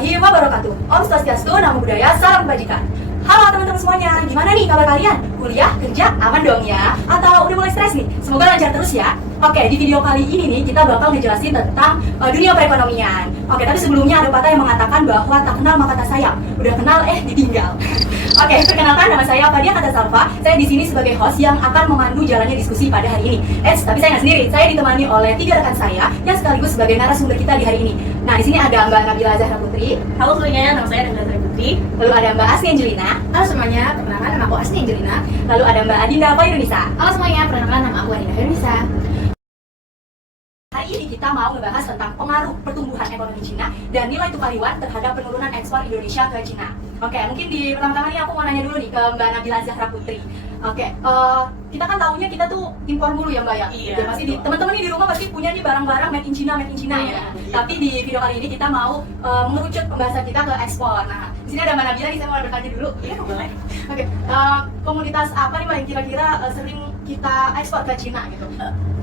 warahmatullahi wabarakatuh. Om Swastiastu, Namo Buddhaya, Salam Kebajikan. Halo teman-teman semuanya, gimana nih kabar kalian? Kuliah, kerja, aman dong ya? Atau udah mulai stres nih? Semoga lancar terus ya. Oke, di video kali ini nih kita bakal ngejelasin tentang dunia perekonomian. Oke, tapi sebelumnya ada pepatah yang mengatakan bahwa tak kenal maka tak sayang. Udah kenal ditinggal. Oke, perkenalkan nama saya Fadia Kata Salva. Saya di sini sebagai host yang akan memandu jalannya diskusi pada hari ini. Tapi saya nggak sendiri. Saya ditemani oleh 3 rekan saya yang sekaligus sebagai narasumber kita di hari ini. Nah, di sini ada Mbak Nabila Zahra Putri. Halo semuanya, nama saya Nabila Zahra Putri. Lalu ada Mbak Asni Angelina. Halo semuanya, perkenalkan nama aku Asni Angelina. Lalu ada Mbak Adinda Fairunisa. Halo semuanya, perkenalkan nama aku Adinda Fairunisa. Hari ini kita mau ngebahas tentang pengaruh pertumbuhan ekonomi Cina dan nilai tukar yuan terhadap penurunan ekspor Indonesia ke Cina. Oke, mungkin di pertama-tama nih aku mau nanya dulu nih ke Mbak Nabila Zahra Putri. Oke, kita kan tahunya kita tuh impor mulu ya Mbak ya. Iya. Dan pasti teman-teman nih di rumah pasti punya nih barang-barang made in China ya. Iya. Tapi di video kali ini kita mau mengerucut pembahasan kita ke ekspor. Nah, di sini ada Mbak Nabila nih, saya mau bertanya dulu. Iya, boleh. Oke, komoditas apa nih Mbak yang kira-kira sering kita ekspor ke Cina gitu?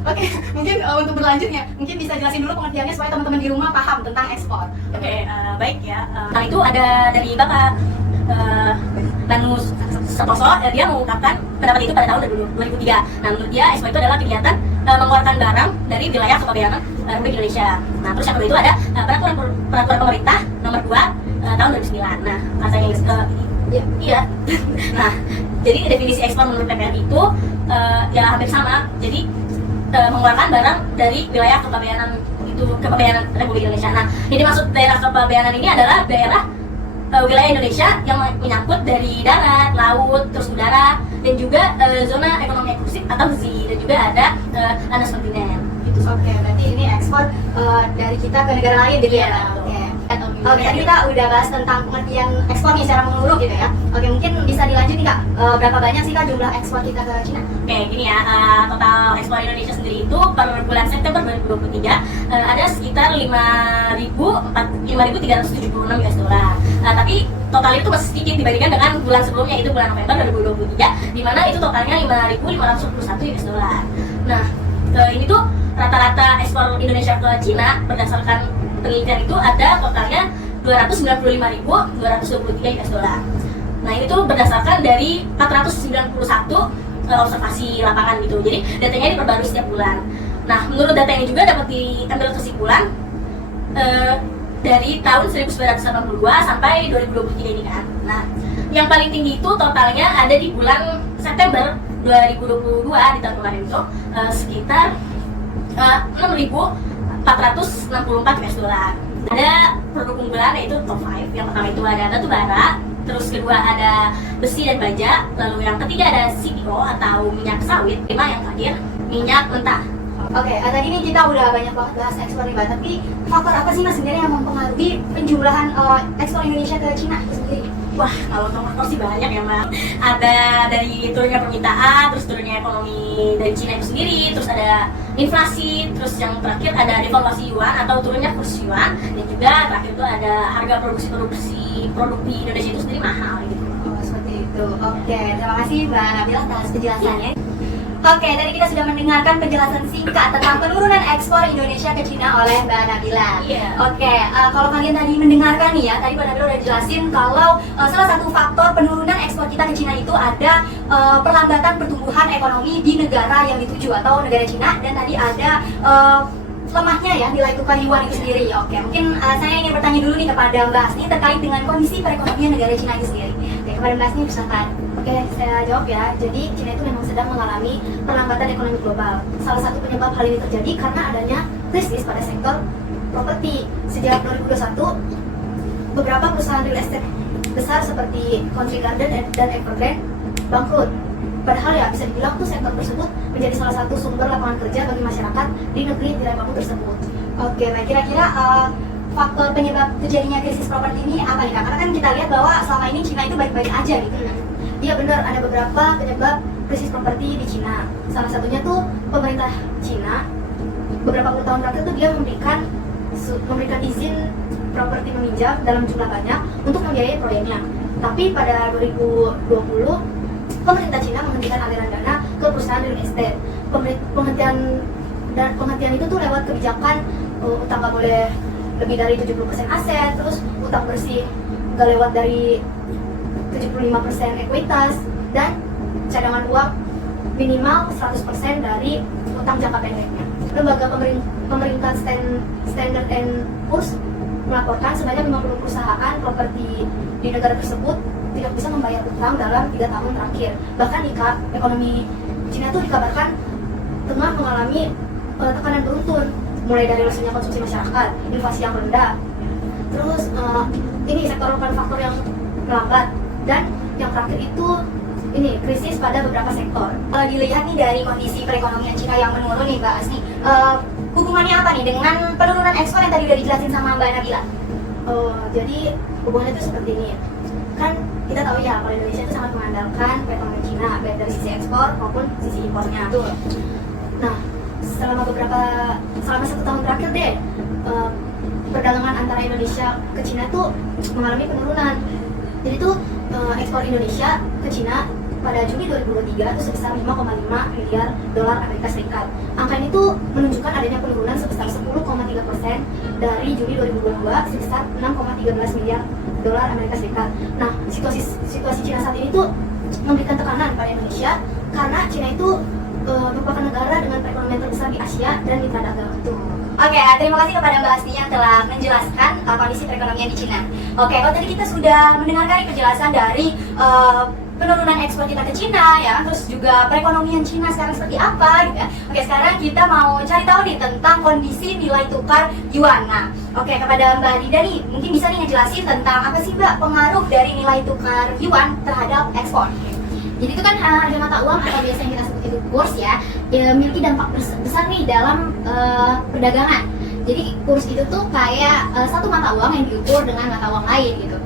Oke, mungkin untuk berlanjutnya, mungkin bisa jelasin dulu pengertiannya supaya teman-teman di rumah paham tentang ekspor. Oke, baik ya. Nah itu ada dari Bapak Danus Santoso, dia mengungkapkan pendapat itu pada tahun 2003. Nah menurut dia ekspor itu adalah kegiatan mengeluarkan barang dari wilayah kepabeanan Republik Indonesia. Nah terus yang kedua itu ada peraturan pemerintah nomor 2 tahun 2009. Nah bahasa Inggris iya. Nah jadi definisi ekspor menurut PPR itu ya hampir sama. Jadi mengeluarkan barang dari wilayah kepabeanan Republik Indonesia. Nah, jadi maksud daerah kepabeanan ini adalah daerah wilayah Indonesia yang menyangkut dari darat, laut, terus udara, dan juga zona ekonomi eksklusif atau ZI, dan juga ada landas kontinen. Gitu. Oke, berarti ini ekspor dari kita ke negara lain gitu ya. Oke, tadi kita udah bahas tentang pengertian ekspor nih secara menyeluruh gitu ya. Oke, mungkin bisa dilanjut nih Kak, berapa banyak sih Kak jumlah ekspor kita ke Cina? Oke, gini ya, total ekspor Indonesia sendiri itu per bulan September 2023 ada sekitar 5.376 US dollar. Tapi total itu masih sedikit dibandingkan dengan bulan sebelumnya, itu bulan November 2023, di mana itu totalnya 5.521 US dollar. Nah, ini tuh rata-rata ekspor Indonesia ke Cina berdasarkan penelitian itu ada totalnya 295.223 US dollar. Nah ini tuh berdasarkan dari 491 observasi lapangan gitu. Jadi datanya diperbarui setiap bulan. Nah menurut data ini juga dapat diambil kesimpulan dari tahun 1982 sampai 2023 ini kan. Nah yang paling tinggi itu totalnya ada di bulan September 2022 di tahun kemarin itu sekitar 6.464 US dollar. Ada produk unggulan yaitu top 5. Yang pertama itu ada batu bara, terus kedua ada besi dan baja, lalu yang ketiga ada CPO atau minyak sawit, 5 yang terakhir minyak mentah. Oke, tadi ini kita udah banyak banget bahas ekspor nih Mbak, tapi faktor apa sih Mas sebenarnya yang mempengaruhi penjumlahan ekspor Indonesia ke Cina itu sendiri? Wah, kalau faktor sih banyak ya Mbak. Ada dari turunnya permintaan, terus turunnya ekonomi dari Cina itu sendiri, terus ada inflasi, terus yang terakhir ada devaluasi yuan atau turunnya kurs yuan, dan juga terakhir itu ada harga produksi produk di Indonesia itu sendiri mahal gitu. Oh, seperti itu. Oke, terima kasih Mbak Nabila atas penjelasannya. Oke, tadi kita sudah mendengarkan penjelasan singkat tentang penurunan ekspor Indonesia ke Cina oleh Mbak Nabila. Iya. Oke, kalau kalian tadi mendengarkan nih ya, tadi Mbak Nabila udah jelasin kalau salah satu faktor penurunan ekspor kita ke Cina itu ada perlambatan pertumbuhan ekonomi di negara yang dituju atau negara Cina, dan tadi ada lemahnya ya nilai tukar yuan itu sendiri. Oke, mungkin saya ingin bertanya dulu nih kepada Mbak Asni terkait dengan kondisi perekonomian negara Cina itu sendiri. Oke, kepada Mbak Asni silakan. Oke, saya jawab ya. Jadi Cina itu memang sedang mengalami perlambatan ekonomi global. Salah satu penyebab hal ini terjadi karena adanya krisis pada sektor properti. Sejak 2021, beberapa perusahaan real estate besar seperti Country Garden dan Evergrande bangkrut. Padahal ya bisa dibilang tuh sektor tersebut menjadi salah satu sumber lapangan kerja bagi masyarakat di negeri tirai bambu tersebut. Oke, baik, kira-kira faktor penyebab terjadinya krisis properti ini apa nih Kak? Karena kan kita lihat bahwa selama ini Cina itu baik-baik aja gitu. Iya benar, ada beberapa penyebab krisis properti di Cina. Salah satunya tuh pemerintah Cina beberapa puluh tahun terakhir tuh dia memberikan izin properti meminjam dalam jumlah banyak untuk membiayai proyeknya. Tapi pada 2020 pemerintah Cina menghentikan aliran dana ke perusahaan real estate. Penghentian itu tuh lewat kebijakan utang nggak boleh lebih dari 70% aset, terus utang bersih nggak lewat dari 75% ekuitas, dan cadangan uang minimal 100% dari utang jangka pendeknya. Lembaga pemerintah Standard & Poor's melaporkan sebanyak 50 perusahaan properti di negara tersebut tidak bisa membayar utang dalam 3 tahun terakhir. Bahkan ekonomi Cina itu dikabarkan tengah mengalami tekanan beruntun, mulai dari lesunya konsumsi masyarakat, inflasi yang rendah, terus ini sektor manufaktur yang melambat, dan yang terakhir itu ini krisis pada beberapa sektor. Kalau dilihat nih dari kondisi perekonomian Cina yang menurun nih Mbak Asni, hubungannya apa nih dengan penurunan ekspor yang tadi udah dijelasin sama Mbak Nabila? Jadi hubungannya itu seperti ini. Kan kita tahu ya kalau Indonesia itu sangat mengandalkan perekonomian Cina, baik dari sisi ekspor maupun sisi impornya. Betul. Nah, selama 1 tahun terakhir deh, perdagangan antara Indonesia ke Cina tuh mengalami penurunan. Jadi tuh ekspor Indonesia ke Cina pada Juni 2023 itu sebesar 5,5 miliar dolar Amerika Serikat. Angka ini tuh menunjukkan adanya penurunan sebesar 10,3% dari Juni 2022 sebesar 6,13 miliar dolar Amerika Serikat. Nah, situasi Cina saat ini tuh memberikan tekanan pada Indonesia karena Cina itu merupakan negara dengan perekonomian terbesar di Asia dan mitra dagang. Oke, terima kasih kepada Mbak Asni yang telah menjelaskan kondisi perekonomian di Cina. Oke, kalau tadi kita sudah mendengarkan penjelasan dari penurunan ekspor kita ke Cina ya, terus juga perekonomian Cina sekarang seperti apa gitu ya. Oke, sekarang kita mau cari tahu nih tentang kondisi nilai tukar yuan. Nah, oke, kepada Mbak Dinda nih, mungkin bisa nih ngejelasin tentang apa sih Mbak pengaruh dari nilai tukar yuan terhadap ekspor. Jadi itu kan harga mata uang atau biasa yang kita sebut itu kurs ya, memiliki dampak besar nih dalam perdagangan. Jadi kurs itu tuh kayak satu mata uang yang diukur dengan mata uang lain gitu.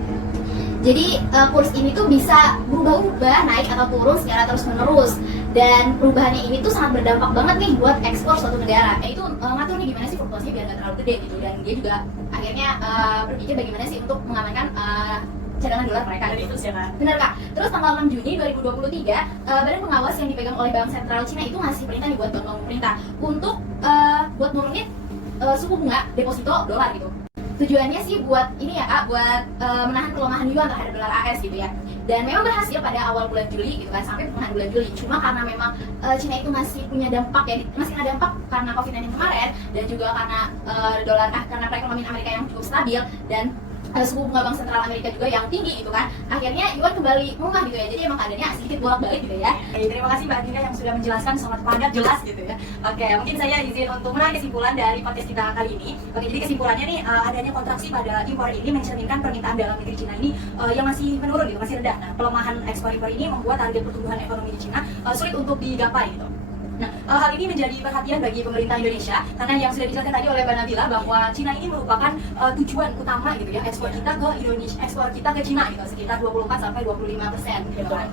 Jadi kurs ini tuh bisa berubah-ubah, naik atau turun secara terus-menerus. Dan perubahannya ini tuh sangat berdampak banget nih buat ekspor suatu negara. Itu ngatur nih gimana sih fluktuasinya biar nggak terlalu gede gitu. Dan dia juga akhirnya berpikir bagaimana sih untuk mengamankan cadangan dolar mereka. Itu siapa? Benar Kak. Terus tanggal 6 Juni 2023, Badan Pengawas yang dipegang oleh Bank Sentral Cina itu ngasih perintah nih buat bank pemerintah untuk buat nurunin suku bunga deposito dolar gitu. Tujuannya sih buat ini ya Kak, buat menahan pelemahan yuan terhadap dolar AS gitu ya. Dan memang berhasil pada awal bulan Juli gitu kan, sampai pertengahan bulan Juli. Cuma karena memang Cina itu masih punya dampak ya, masih ada dampak karena COVID-19 kemarin, dan juga karena karena perekonomian Amerika yang cukup stabil, dan suku bunga Bank Sentral Amerika juga yang tinggi gitu kan, akhirnya yuan kembali melemah gitu ya. Jadi emang keadaannya sedikit bolak-balik gitu ya. Oke, terima kasih Mbak Dinda yang sudah menjelaskan sangat padat, jelas gitu ya. Oke, mungkin saya izin untuk menarik kesimpulan dari podcast kita kali ini. Oke, jadi kesimpulannya nih, adanya kontraksi pada impor ini mencerminkan permintaan dalam negeri Cina ini yang masih menurun gitu, masih rendah. Nah, pelemahan ekspor impor ini membuat target pertumbuhan ekonomi di Cina sulit untuk digapai gitu. Nah, hal ini menjadi perhatian bagi pemerintah Indonesia karena yang sudah dijelaskan tadi oleh Mbak Nabila bahwa Cina ini merupakan tujuan utama gitu ya, ekspor kita ke Indonesia, ekspor kita ke Cina gitu, sekitar 24-25% gitu kan.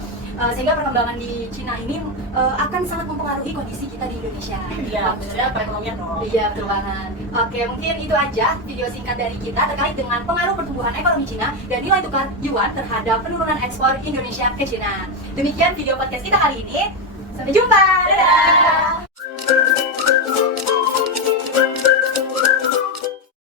Sehingga perkembangan di Cina ini akan sangat mempengaruhi kondisi kita di Indonesia. Iya, maksudnya perekonomian dong. Iya, betul banget. Oke, mungkin itu aja video singkat dari kita terkait dengan pengaruh pertumbuhan ekonomi Cina dan nilai tukar yuan terhadap penurunan ekspor Indonesia ke Cina. Demikian video podcast kita kali ini. Sampai jumpa. Dadah.